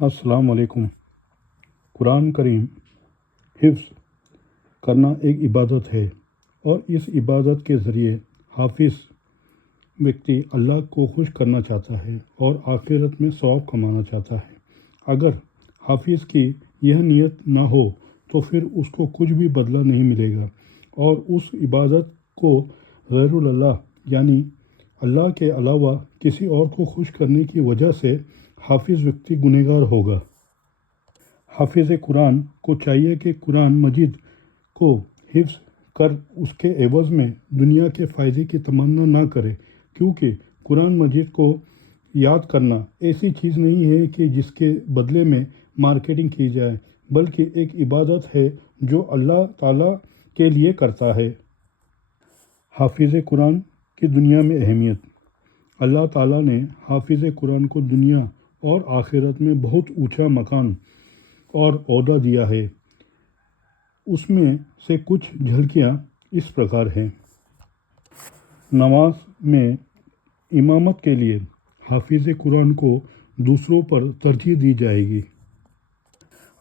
السلام علیکم۔ قرآن کریم حفظ کرنا ایک عبادت ہے، اور اس عبادت کے ذریعے حافظ ویکتی اللہ کو خوش کرنا چاہتا ہے اور آخرت میں ثواب کمانا چاہتا ہے۔ اگر حافظ کی یہ نیت نہ ہو تو پھر اس کو کچھ بھی بدلہ نہیں ملے گا، اور اس عبادت کو غیر اللہ یعنی اللہ کے علاوہ کسی اور کو خوش کرنے کی وجہ سے حافظ ویکتی گنہگار ہوگا۔ حافظ قرآن کو چاہیے کہ قرآن مجید کو حفظ کر اس کے عوض میں دنیا کے فائدے کی تمنا نہ کرے، کیونکہ قرآن مجید کو یاد کرنا ایسی چیز نہیں ہے کہ جس کے بدلے میں مارکیٹنگ کی جائے، بلکہ ایک عبادت ہے جو اللہ تعالیٰ کے لیے کرتا ہے۔ حافظ قرآن کی دنیا میں اہمیت۔ اللہ تعالیٰ نے حافظ قرآن کو دنیا اور آخرت میں بہت اونچا مقام اور عہدہ دیا ہے۔ اس میں سے کچھ جھلکیاں اس پرکار ہیں۔ نماز میں امامت کے لیے حافظ قرآن کو دوسروں پر ترجیح دی جائے گی۔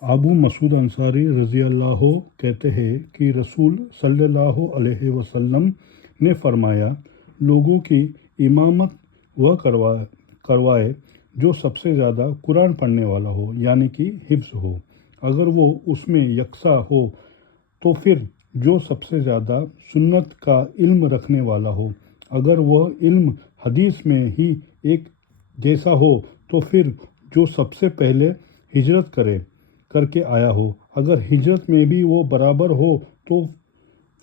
ابو مسعود انصاری رضی اللہ کہتے ہیں کہ رسول صلی اللہ علیہ وسلم نے فرمایا، لوگوں کی امامت وہ کروائے جو سب سے زیادہ قرآن پڑھنے والا ہو، یعنی کہ حفظ ہو۔ اگر وہ اس میں یکساں ہو تو پھر جو سب سے زیادہ سنت کا علم رکھنے والا ہو۔ اگر وہ علم حدیث میں ہی ایک جیسا ہو تو پھر جو سب سے پہلے ہجرت کر کے آیا ہو۔ اگر ہجرت میں بھی وہ برابر ہو تو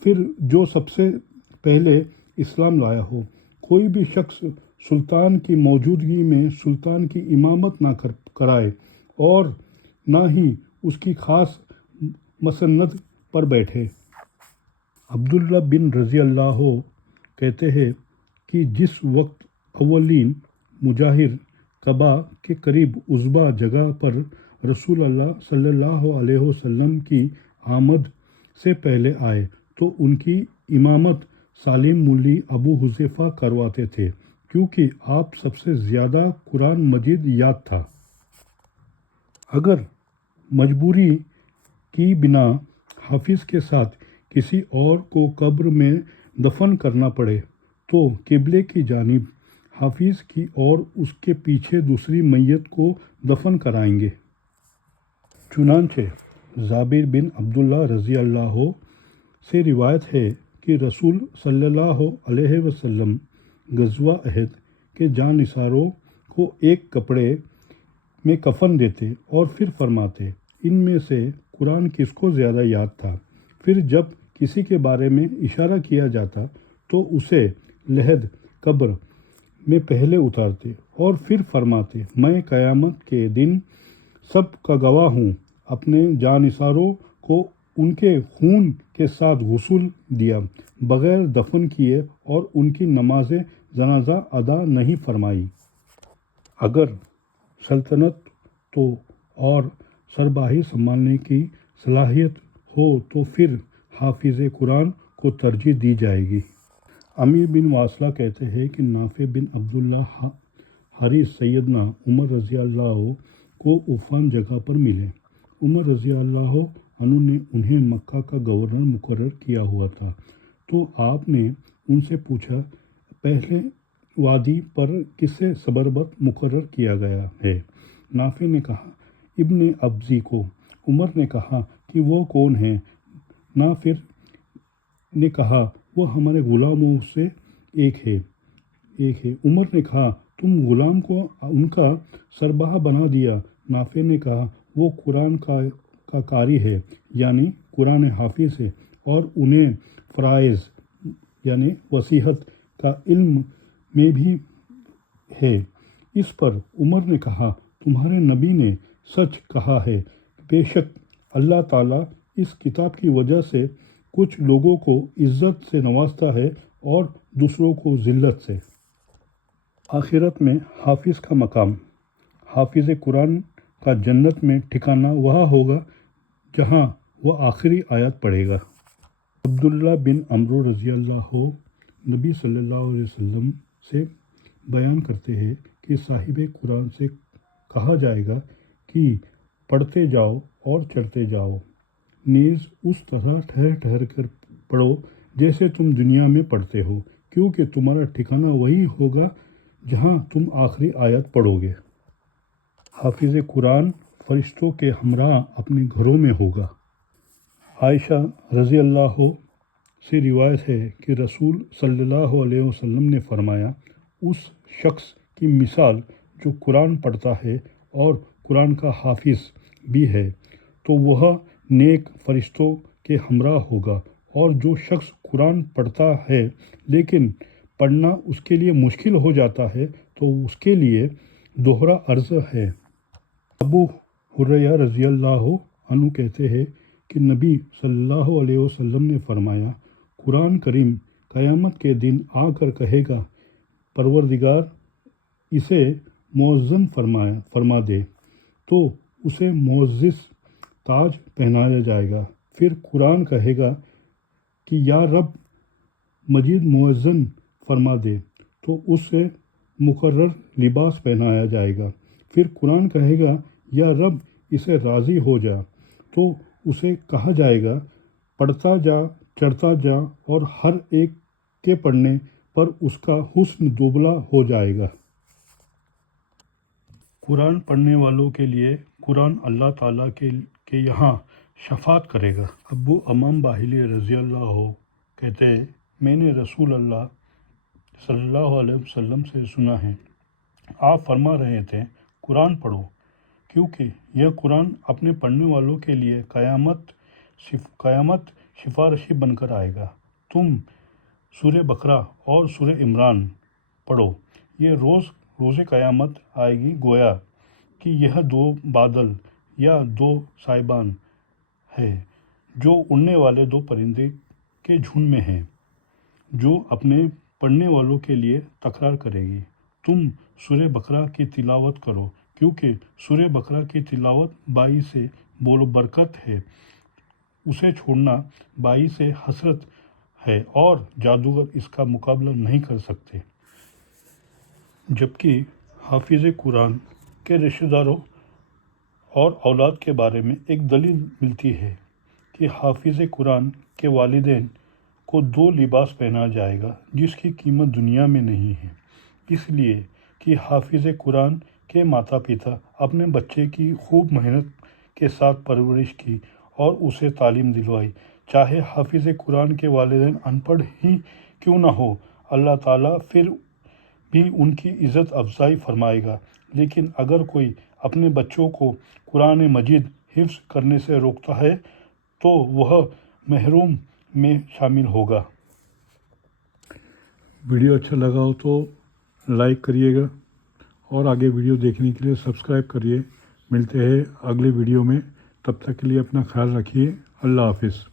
پھر جو سب سے پہلے اسلام لایا ہو۔ کوئی بھی شخص سلطان کی موجودگی میں سلطان کی امامت نہ کرائے اور نہ ہی اس کی خاص مسند پر بیٹھے۔ عبداللہ بن رضی اللہ کہتے ہیں کہ جس وقت اولین مہاجر کعبہ کے قریب عصبہ جگہ پر رسول اللہ صلی اللہ علیہ وسلم کی آمد سے پہلے آئے تو ان کی امامت سالم مولی ابو حذیفہ کرواتے تھے، کیونکہ آپ سب سے زیادہ قرآن مجید یاد تھا۔ اگر مجبوری کی بنا حافظ کے ساتھ کسی اور کو قبر میں دفن کرنا پڑے تو قبلے کی جانب حافظ کی اور اس کے پیچھے دوسری میت کو دفن کرائیں گے۔ چنانچہ جابر بن عبداللہ رضی اللہ سے روایت ہے کہ رسول صلی اللہ علیہ وسلم غزوہ احد کے جانثاروں کو ایک کپڑے میں کفن دیتے اور پھر فرماتے، ان میں سے قرآن کس کو زیادہ یاد تھا؟ پھر جب کسی کے بارے میں اشارہ کیا جاتا تو اسے لحد قبر میں پہلے اتارتے اور پھر فرماتے، میں قیامت کے دن سب کا گواہ ہوں، اپنے جانثاروں کو ان کے خون کے ساتھ غسل دیا بغیر دفن کیے اور ان کی نماز جنازہ ادا نہیں فرمائی۔ اگر سلطنت تو اور سربراہی سنبھالنے کی صلاحیت ہو تو پھر حافظ قرآن کو ترجیح دی جائے گی۔ امیر بن واصلہ کہتے ہیں کہ نافع بن عبداللہ حارث سیدنا عمر رضی اللہ کو عفان جگہ پر ملے۔ عمر رضی اللہ عنہ نے انہیں مکہ کا گورنر مقرر کیا ہوا تھا، تو آپ نے ان سے پوچھا، پہلے وادی پر کسے سربراہ مقرر کیا گیا ہے؟ نافع نے کہا، ابن ابزی کو۔ عمر نے کہا کہ وہ کون ہے؟ نافع نے کہا، وہ ہمارے غلاموں سے ایک ہے۔ عمر نے کہا، تم غلام کو ان کا سربراہ بنا دیا؟ نافع نے کہا، وہ قرآن کا قاری ہے، یعنی قرآن حافظ ہے، اور انہیں فرائض یعنی وصیت کا علم میں بھی ہے۔ اس پر عمر نے کہا، تمہارے نبی نے سچ کہا ہے، بے شک اللہ تعالیٰ اس کتاب کی وجہ سے کچھ لوگوں کو عزت سے نوازتا ہے اور دوسروں کو ذلت سے۔ آخرت میں حافظ کا مقام۔ حافظ قرآن کا جنت میں ٹھکانہ وہاں ہوگا جہاں وہ آخری آیت پڑھے گا۔ عبداللہ بن عمرو رضی اللہ نبی صلی اللہ علیہ وسلم سے بیان کرتے ہیں کہ صاحب قرآن سے کہا جائے گا کہ ہی پڑھتے جاؤ اور چڑھتے جاؤ، نیز اس طرح ٹھہر ٹھہر کر پڑھو جیسے تم دنیا میں پڑھتے ہو، کیونکہ تمہارا ٹھکانہ وہی ہوگا جہاں تم آخری آیت پڑھو گے۔ حافظ قرآن فرشتوں کے ہمراہ اپنے گھروں میں ہوگا۔ عائشہ رضی اللہ سے روایت ہے کہ رسول صلی اللہ علیہ وسلم نے فرمایا، اس شخص کی مثال جو قرآن پڑھتا ہے اور قرآن کا حافظ بھی ہے تو وہ نیک فرشتوں کے ہمراہ ہوگا، اور جو شخص قرآن پڑھتا ہے لیکن پڑھنا اس کے لیے مشکل ہو جاتا ہے تو اس کے لیے دوہرا عرض ہے۔ ابو ہریرہ رضی اللہ عنہ کہتے ہیں کہ نبی صلی اللہ علیہ وسلم نے فرمایا، قرآن کریم قیامت کے دن آ کر کہے گا، پروردگار اسے معزز فرما دے، تو اسے معزز تاج پہنایا جائے گا۔ پھر قرآن کہے گا کہ یا رب مزید معزز فرما دے، تو اسے مقرر لباس پہنایا جائے گا۔ پھر قرآن کہے گا یا رب اسے راضی ہو جا، تو اسے کہا جائے گا پڑھتا جا، چڑھتا جا، اور ہر ایک کے پڑھنے پر اس کا حسن دوبلا ہو جائے گا۔ قرآن پڑھنے والوں کے لیے قرآن اللہ تعالیٰ کے یہاں شفاعت کرے گا۔ ابو امام باہلی رضی اللہ کہتے ہیں، میں نے رسول اللہ صلی اللہ علیہ وسلم سے سنا ہے، آپ فرما رہے تھے قرآن پڑھو، کیونکہ یہ قرآن اپنے پڑھنے والوں کے لیے قیامت سفارشی بن کر آئے گا۔ تم سورہ بقرہ اور سورہ عمران پڑھو، یہ روز قیامت آئے گی، گویا کہ یہ دو بادل یا دو سائبان ہیں جو اڑنے والے دو پرندے کے جھنڈ میں ہیں، جو اپنے پڑھنے والوں کے لیے تکرار کرے گی۔ تم سورہ بقرہ کی تلاوت کرو، کیونکہ سورہ بقرہ کی تلاوت باعث برکت ہے، اسے چھوڑنا باعث حسرت ہے، اور جادوگر اس کا مقابلہ نہیں کر سکتے۔ جبکہ حافظ قرآن کے رشتہ داروں اور اولاد کے بارے میں ایک دلیل ملتی ہے کہ حافظ قرآن کے والدین کو 2 لباس پہنایا جائے گا جس کی قیمت دنیا میں نہیں ہے، اس لیے کہ حافظ قرآن کے ماتا پتا اپنے بچے کی خوب محنت کے ساتھ پرورش کی اور اسے تعلیم دلوائی، چاہے حافظ قرآن کے والدین ان پڑھ ہی کیوں نہ ہو، اللہ تعالیٰ پھر بھی ان کی عزت افزائی فرمائے گا۔ لیکن اگر کوئی اپنے بچوں کو قرآن مجید حفظ کرنے سے روکتا ہے تو وہ محروم میں شامل ہوگا۔ ویڈیو اچھا لگا ہو تو لائک کریے گا، اور آگے ویڈیو دیکھنے کے لیے سبسکرائب کریے۔ ملتے ہیں اگلے ویڈیو میں، تب تک کے لیے اپنا خیال رکھیے۔ اللہ حافظ۔